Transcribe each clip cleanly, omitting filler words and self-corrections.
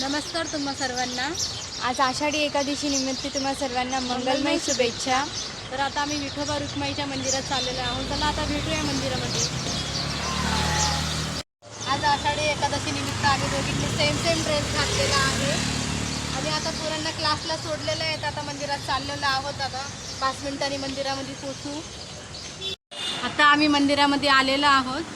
नमस्कार तुम्हा सर्वांना। आज आषाढी एकादशी निमित्त तुम्हा सर्वांना मंगलमय शुभेच्छा। तर आता आम्ही विठोबा रुक्माईच्या मंदिरात चाललेलो आहोत। चला आता भेटूया मंदिरामध्ये। आज आषाढी एकादशी निमित्त आम्ही दोघींनी सेम ड्रेस घातलेला आहे आणि आता पोरांना क्लासला सोडलेलं आहे। आता मंदिरात चाललेलो आहोत। आता 5 मिनिटांनी मंदिरामध्ये पोहोचू। आता आम्ही मंदिरामध्ये आलेलो आहोत।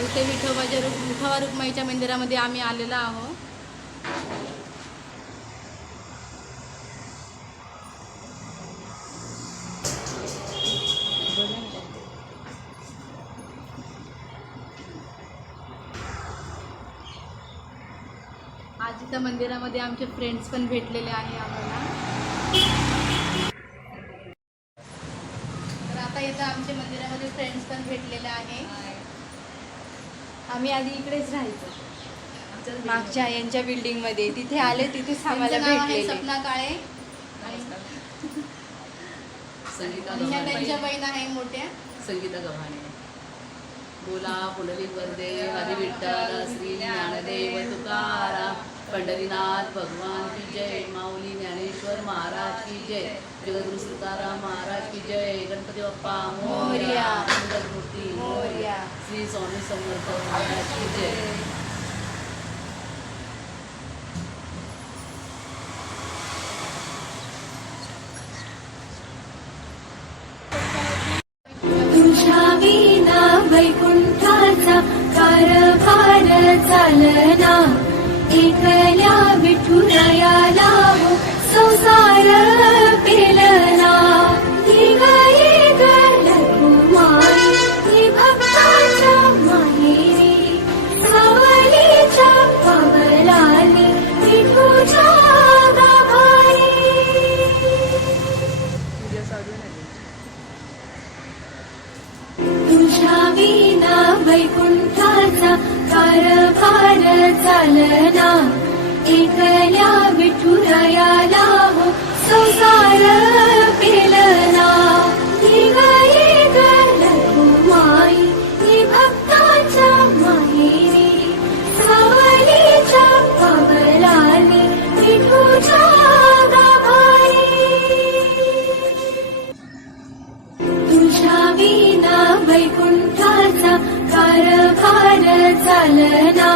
इथे विठोबा रुक्माईच्या मंदिरामध्ये आम्ही आलेलो आहोत। आज इथं मंदिरामध्ये आमचे फ्रेंड्स पण भेटलेले आहे आम्हाला। तर आता इथं आमच्या मंदिरामध्ये फ्रेंड्स पण भेटलेले आहे। आम्ही आधी इकडेच राहायचो, मागच्या यांच्या बिल्डिंग मध्ये। तिथे आले, तिथेच आम्हाला भेटले। सपना काळे आणि त्यांच्या बहीण आहे मोठ्या संगीता गव्हाणे। बोला पुंडलिक वरदे हरी विठ्ठल श्री ज्ञानदेव तुकाराम पंढरीनाथ भगवान की जय। माऊली ज्ञानेश्वर महाराज की जय। जगद्गुरु तुकाराम महाराज की जय। गणपती बाप्पा मोरया। मूर्ती मोरया। श्री स्वामी समर्थ महाराज की जय। विना वैकुंठाचा कारभार चालना, एकल्या विठुरायाला हो संसार पेलना। ही गाई गलकुमारी ही भक्ताच्या माहेरी, सावलीच्या पावलांनी विठूच्या गाभारी। तुझ्या विना वैकुंठाचा कारभार चालना, एकल्या विठुरायाला हो संसार पेलना। ही गाई गलकुमारी ही भक्ताच्या माहेरी, सावलीच्या पावलांनी विठूच्या गाभारी। तुझ्या विना वैकुंठाचा कारभार चालना,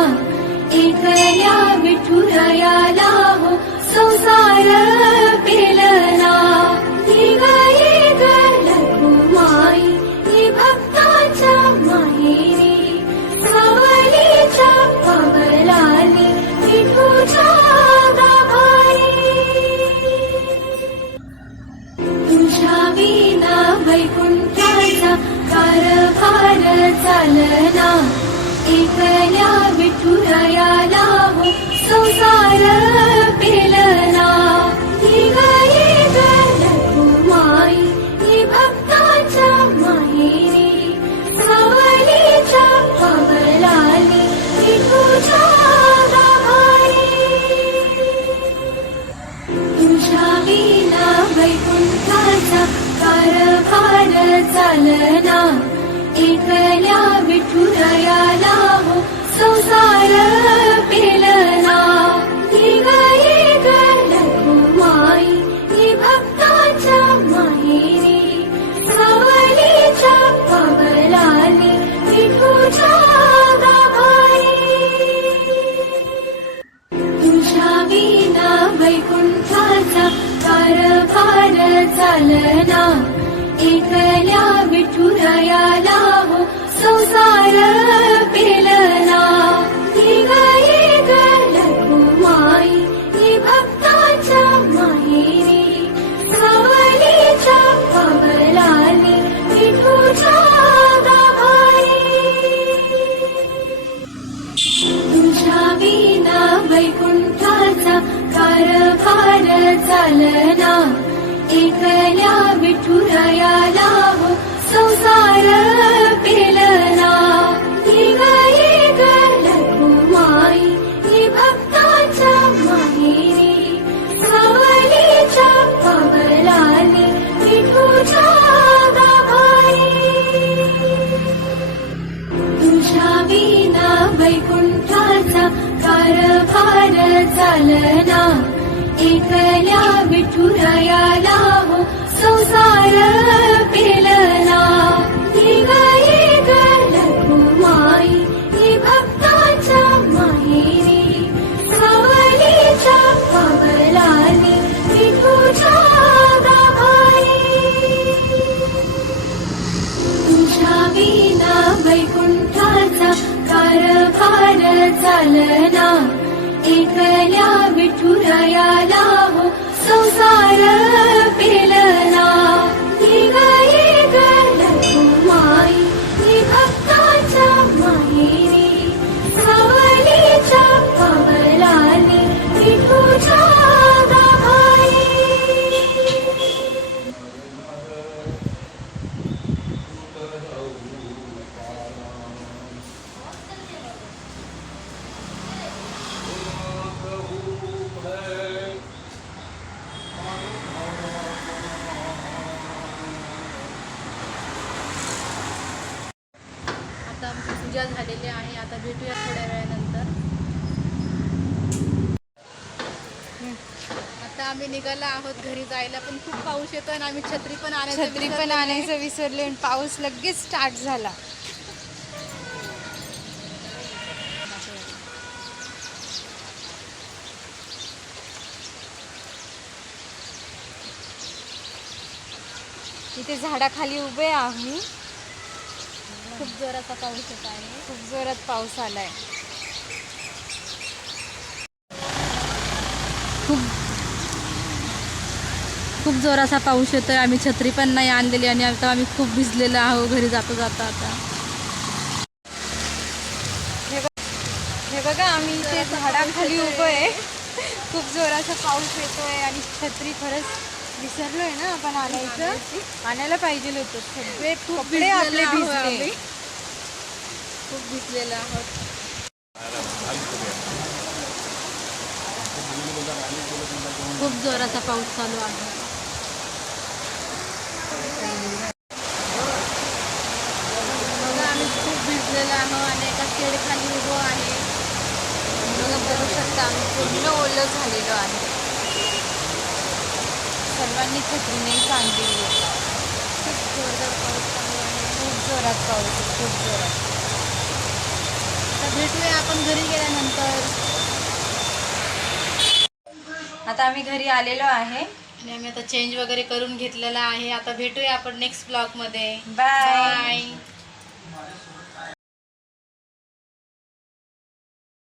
एकल्या विठुरायाला हो संसार पेलना। ही गाई गलकुमारी ही भक्ताच्या माहेरी, सावलीच्या पावलांनी विठूच्या गाभारी। तुझ्या विना वैकुंठाचा कारभार चालना, एकल्या विठुरायाला हो संसार पेलना। ही गाई गलकुमारी ही भक्ताच्या माहेरी, सावलीच्या पावलांनी विठूच्या गाभारी। तुझ्या विना वैकुंठाचा कारभार चालना, एकल्या विठुरायाला हो संसार पेलना। ही गाई गलकुमारी ही भक्ताच्या माहेरी, सावलीच्या पावलांनी विठूच्या गाभारी। तुझ्या विना वैकुंठाचा कारभार चालना, एकल्या विठुरायाला हो संसार पेलना। ही गाई गलकुमारी ही भक्ताच्या माहेरी, सावलीच्या पावलांनी विठूच्या गाभारी। तुझ्या विना वैकुंठाचा कारभार चालना, एकल्या विठुरायाला हो संसार पेलना। ही गाई गलकुमारी ही भक्ताच्या माहेरी, सावलीच्या चालना एकल्या विठुरायाला हो संसार पेलना निगाई गलकुमाई ही भक्ताच्या माहेरी सावलीच्या पावलानी विठूच्या गाभारी तुझ्या विना वैकुंठाचा कारभार चालना एकल्या विठुरायाला हो संसार पेलना निगाई गलकुमाई ही भक्ताच्या माहेरी सावलीच्या पावलानी विठूच्या गाभारी आता आमची पूजा झालेली आहे. आता भेटूया थोड्या वेळानंतर. आता आम्ही निघालो आहोत घरी जायला, पण खूप पाऊस येतो आणि आम्ही छत्री पण आणायचं विसरले आणि पाऊस लगेच स्टार्ट झाला. इथे झाडाखाली उभे आम्ही. खूप जोराचा पाऊस येत आहे. खूप जोरात पाऊस आलाय. खूप जोराचा पाऊस येतोय. आम्ही छत्री पण नाही आणलेली आणि आता आम्ही खूप भिजलेलो आहोत घरी जाता जाता. आता हे बघा आम्ही इथे झाडाखाली उभं आहे. खूप जोराचा पाऊस येतोय आणि छत्री खरंच विसरलोय ना आपण आणायला पाहिजे होतं. सगळे कपडे आपले भिजले. खूप भिजलेलो आहोत. खूप जोराचा पाऊस चालू आहे. बघा आम्ही खूप भिजलेलो आहोत आणि एका शेड खाली उभं आहे. बघा बघू शकता आम्ही पूर्ण ओलं झालेलो आहे. सर्वांनी छत्री नाही आणलेली आहे. खूप जोरदार पाऊस चालू आहे. खूप जोरात पाऊस आहे, खूप जोरात. आता भेटूया आपण घरी गेल्यानंतर. आता आम्ही घरी आलेलो आहे. आणि आम्ही आता चेंज वगैरे करून घेतलेला आहे. आता भेटूया आपण नेक्स्ट ब्लॉगमध्ये. बाय. बाय.